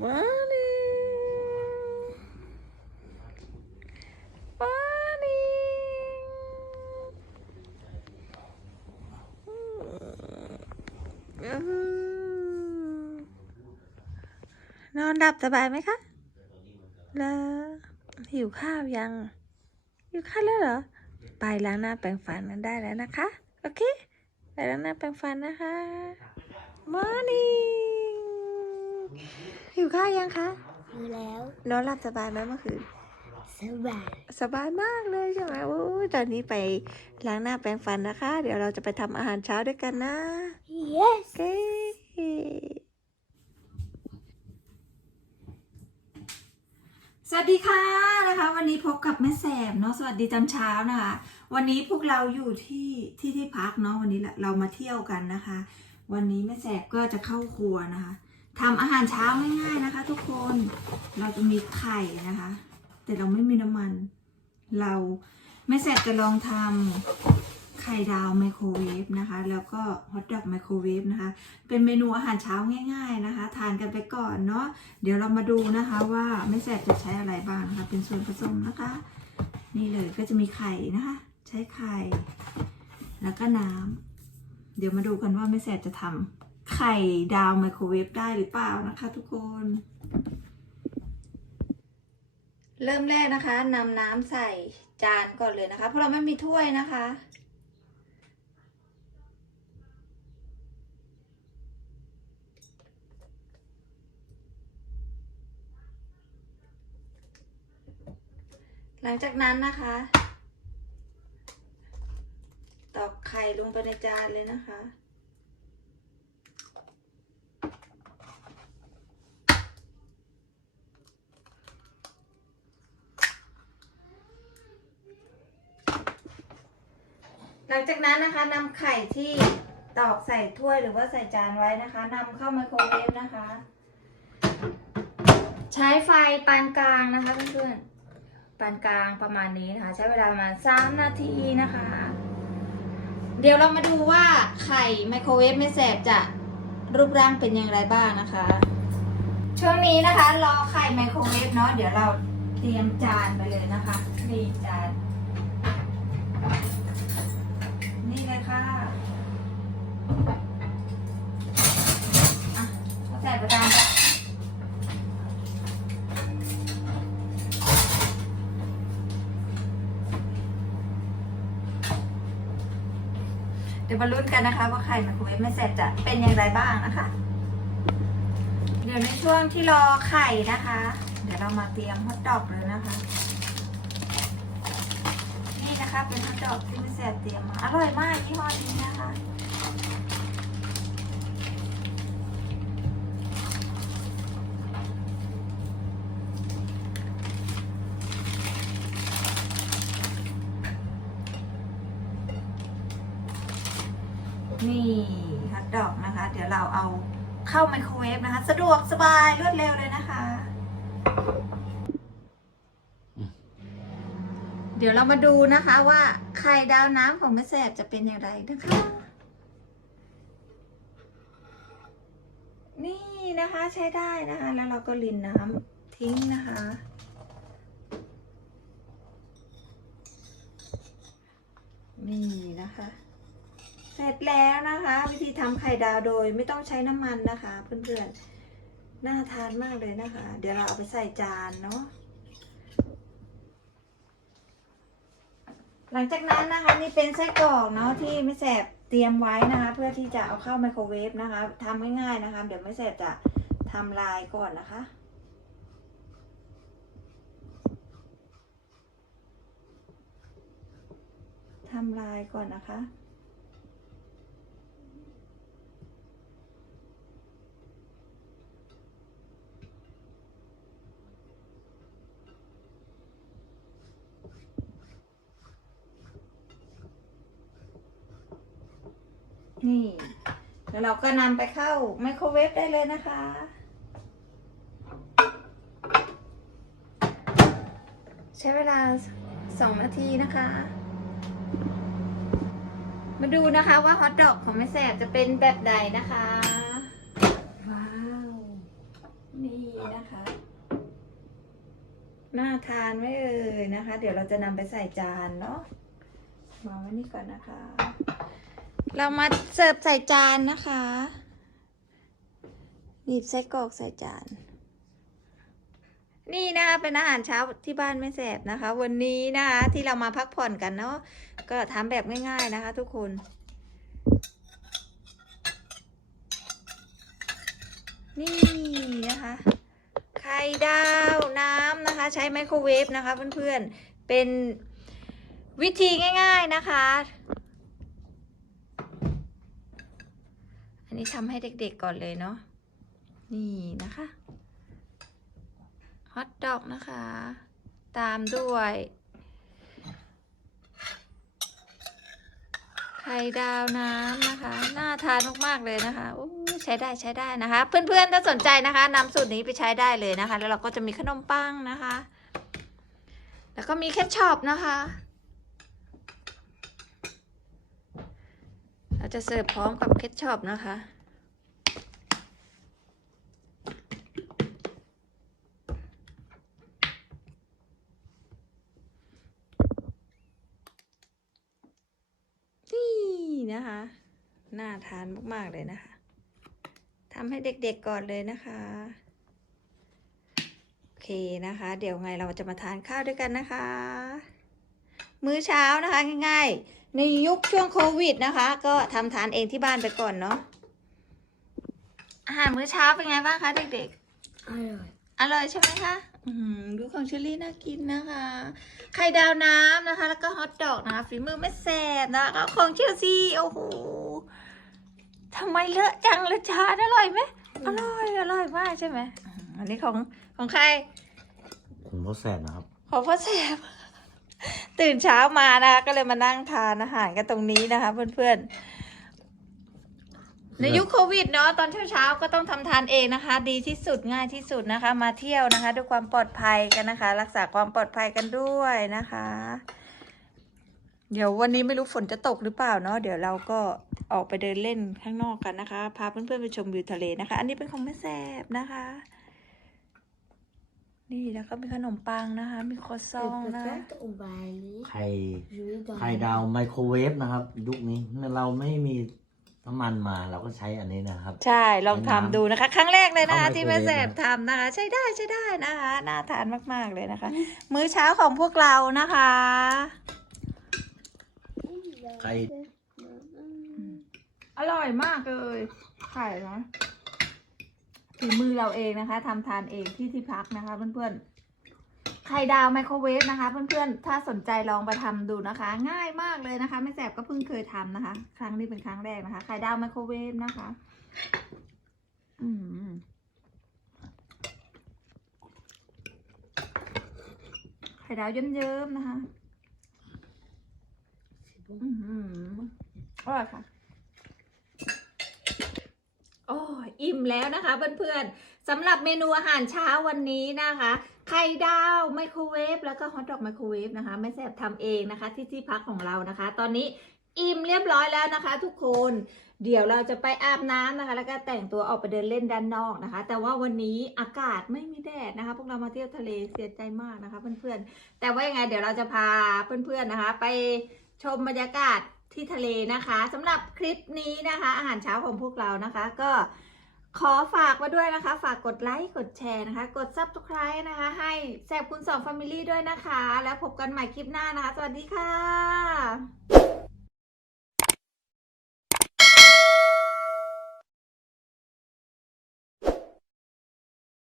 morning morning นอนหลับสบายไหมคะแล้วหิวข้าวยังหิวข้าวแล้วเหรอ ไปล้างหน้าแปรงฟันกันได้แล้วนะคะ โอเค ไปล้างหน้าแปรงฟันนะคะ morning หิวข้าวยังคะดูแล้วนอนหลับสบายไหมเมื่อคืน สบาย สบายมากเลยใช่ไหมโอ้ยตอนนี้ไปล้างหน้าแปรงฟันนะคะ เดี๋ยวเราจะไปทำอาหารเช้าด้วยกันนะ yes โอเคสวัสดีค่ะนะคะ วันนี้พบกับแม่แสบเนาะสวัสดีตอนเช้านะคะ วันนี้พวกเราอยู่ที่ที่ที่พักเนาะวันนี้แหละเรามาเที่ยวกันนะคะ วันนี้แม่แสบก็จะเข้าครัวนะคะ ทำอาหารเช้าง่ายๆนะคะ ทุกคนเราจะมีไข่นะคะ แต่เราไม่มีน้ำมัน เราแม่แสบจจะลองทำไข่ดาวไมโครเวฟนะคะ แล้วก็ฮอทดอกไมโครเวฟนะคะ เป็นเมนูอาหารเช้าง่ายๆนะคะ ทานกันไปก่อนเนาะเดี๋ยวเรามาดูนะคะว่าแม่แสบจะใช้อะไรบ้างนะคะ เป็นส่วนผสมนะคะ นี่เลยก็จะมีไข่นะคะ ใช้ไข่ แล้วก็น้ำเดี๋ยวมาดูกันว่าแม่แสบจะทำ ไข่ดาวไมโครเวฟได้หรือเปล่านะคะทุกคน เริ่มแรกนะคะนำน้ำใส่จานก่อนเลยนะคะ เพราะเราไม่มีถ้วยนะคะหลังจากนั้นนะคะ ตอกไข่ลงไปในจานเลยนะคะ จากนั้นนะคะนำไข่ที่ตอกใส่ถ้วยหรือว่าใส่จานไว้นะคะนำเข้าไมโครเวฟนะคะ ใช้ไฟปานกลางนะคะเพื่อนๆปานกลางประมาณนี้นะคะ ใช้เวลาประมาณ 3 นาทีนะคะ เดี๋ยวเรามาดูว่าไข่ไมโครเวฟไม่แสบจะรูปร่างเป็นอย่างไรบ้างนะคะ ช่วงนี้นะคะรอไข่ไมโครเวฟเนาะเดี๋ยวเราเตรียมจานไปเลยนะคะนี่จานเลยค่ะอะเอาใส่ประจานเดี๋ยวมาลุ้นกันนะคะว่าไข่ไมโครเวฟไม่เสร็จจะเป็นอย่างไรบ้างนะคะ เดี๋ยวในช่วงที่รอไข่นะคะ เดี๋ยวเรามาเตรียมฮอทดอกเลยนะคะ นี่นะคะเป็นฮอทดอกที่ไม่แสบเตรียมมาอร่อยมากที่ห้อนี้นะคะ นี่ฮอทดอกนะคะ เดี๋ยวเราเอาเข้าไมโครเวฟนะคะ สะดวกสบายรวดเร็วเลยนะคะ เดี๋ยวเรามาดูนะคะว่าไข่ดาวน้ำของแม่แสบจะเป็นอย่างไรนะคะ นี่นะคะใช้ได้นะคะ แล้วเราก็รินน้ำทิ้งนะคะนี่นะคะ เสร็จแล้วนะคะ วิธีทำไข่ดาวโดยไม่ต้องใช้น้ำมันนะคะ เพื่อนๆน่าทานมากเลยนะคะ เดี๋ยวเราเอาไปใส่จานเนาะหลังจากนั้นนะคะนี่เป็นไส้กรอกเนาะที่ไม่แสบเตรียมไว้นะคะ เพื่อที่จะเอาเข้าไมโครเวฟนะคะทำง่ายๆนะคะ เดี๋ยวไม่แสบจะทำลายก่อนนะคะทำลายก่อนนะคะ นี่แล้วเราก็นำไปเข้าไมโครเวฟได้เลยนะคะ ใช้เวลา2นาทีนะคะ มาดูนะคะว่าฮอทดอกของแม่แสบจะเป็นแบบใดนะคะ ว้าว นี่นะน่าทานไหม่เอ่ยนะคะ เดี๋ยวเราจะนำไปใส่จานเนาะมาไว้นี่ก่อนนะคะ เรามาเสิร์ฟใส่จานนะคะหนีบไส้กรอกใส่จาน นี่นะคะเป็นอาหารเช้าที่บ้านแม่แสบนะคะ วันนี้นะคะที่เรามาพักผ่อนกันเนาะก็ทำแบบง่าย ๆนะคะ ทุกคนนี่นะคะ ไข่ดาวน้ำนะคะ ใช้ไมโครเวฟนะคะเพื่อนๆ เป็นวิธีง่าย ๆนะคะ อั นี้ทำให้เด็กๆก่อนเลยเนาะ นี่นะคะ ฮอทดอกนะคะ ตามด้วย ไข่ดาวน้ำนะคะ น่าทานมากๆเลยนะคะอู้ใช้ได้ใช้ได้นะคะ เพื่อนๆถ้าสนใจนะคะนำสูตรนี้ไปใช้ได้เลยนะคะ แล้วเราก็จะมีขนมปังนะคะ แล้วก็มีแคชชอปนะคะ เราจะเสิร์ฟพร้อมกับเคชช็อปนะคะ นี่นะคะ น่าทานมาก ๆ เลยนะคะทำให้เด็ก ๆก่อนเลยนะคะ โอเคนะคะ เดี๋ยวไงเราจะมาทานข้าวด้วยกันนะคะ มื้อเช้านะคะง่าย ๆ ในยุคช่วงโควิดนะคะ ก็ทำทานเองที่บ้านไปก่อนเนาะอาหารมื้อเช้าเป็นไงบ้างคะเด็กๆอร่อยอร่อยใช่ไหมคะอื้อหือดูของเชอรี่น่ากินนะคะ ไข่ดาวน้ำนะคะ แล้วก็ฮอทดอกนะคะฝีมือแม่แสบนะคะแล้วของเชลซีโอ้โหทำไมเลอะจังเลยจานอร่อยไหมอร่อยอร่อยมากใช่ไหมอื้อหืออันนี้ของของใคร ผมพ่อแสบนะครับ ของพ่อแสบ ตื่นเช้ามานะคะก็เลยมานั่งทานอาหารกันตรงนี้นะคะ เพื่อนๆ ในยุคโควิดเนาะตอนเช้าๆก็ต้องทำทานเองนะคะ ดีที่สุดง่ายที่สุดนะคะ มาเที่ยวนะคะ ด้วยความปลอดภัยกันนะคะ รักษาความปลอดภัยกันด้วยนะคะ เดี๋ยววันนี้ไม่รู้ฝนจะตกหรือเปล่าเนาะเดี๋ยวเราก็ออกไปเดินเล่นข้างนอกกันนะคะ พาเพื่อนๆไปชมวิวทะเลนะคะ อันนี้เป็นของแม่แซบนะคะ นี่แล้วก็มีขนมปังนะคะ มีครัวซองนะคะ peut-être on va aller ไข่ jouer dans ไข่ดาวไมโครเวฟนะครับยุคนี้เราไม่มีน้ำมันมาเราก็ใช้อันนี้นะครับ ใช่ลองทำดูนะคะ ครั้งแรกเลยนะคะเข้าไมโครที่แม่แสบเวฟนะทำนะคะ ใช้ได้ใช้ได้นะคะน่าทานมาก ๆ เลยนะคะ มื้อเช้าของพวกเรานะคะไข่อร่อยมากเลยไข่นะ ฝีมือเราเองนะคะทำทานเองที่ที่พักนะคะ เพื่อนๆ ไข่ดาวไมโครเวฟนะคะ เพื่อนๆ ถ้าสนใจลองไปทำดูนะคะ ง่ายมากเลยนะคะแม่แสบก็เพิ่งเคยทำนะคะ ครั้งนี้เป็นครั้งแรกนะคะ ไข่ดาวไมโครเวฟนะคะ อืมไข่ดาวเยิ้มๆนะคะ อืมอร่อยค่ะ โอ้อิ่มแล้วนะคะเพื่อนๆสำหรับเมนูอาหารเช้าวันนี้นะคะ ไข่ดาวไมโครเวฟแล้วก็ฮอทดอกไมโครเวฟนะคะแม่แซ่บทำเองนะคะ ที่ที่พักของเรานะคะ ตอนนี้อิ่มเรียบร้อยแล้วนะคะ ทุกคนเดี๋ยวเราจะไปอาบน้ำนะคะ แล้วก็แต่งตัวออกไปเดินเล่นด้านนอกนะคะ แต่ว่าวันนี้อากาศไม่มีแดดนะคะ พวกเรามาเที่ยวทะเลเสียใจมากนะคะ เพื่อนๆแต่ว่ายังไงเดี๋ยวเราจะพาเพื่อนๆนะคะ ไปชมบรรยากาศ ที่ทะเลนะคะสำหรับคลิปนี้นะคะ อาหารเช้าของพวกเรานะคะ ก็ขอฝากไว้ด้วยนะคะ ฝากกดไลค์กดแชร์นะคะ กด subscribe นะคะ ให้แซบคุณสอง Family ด้วยนะคะ แล้วพบกันใหม่คลิปหน้านะคะ สวัสดีค่ะ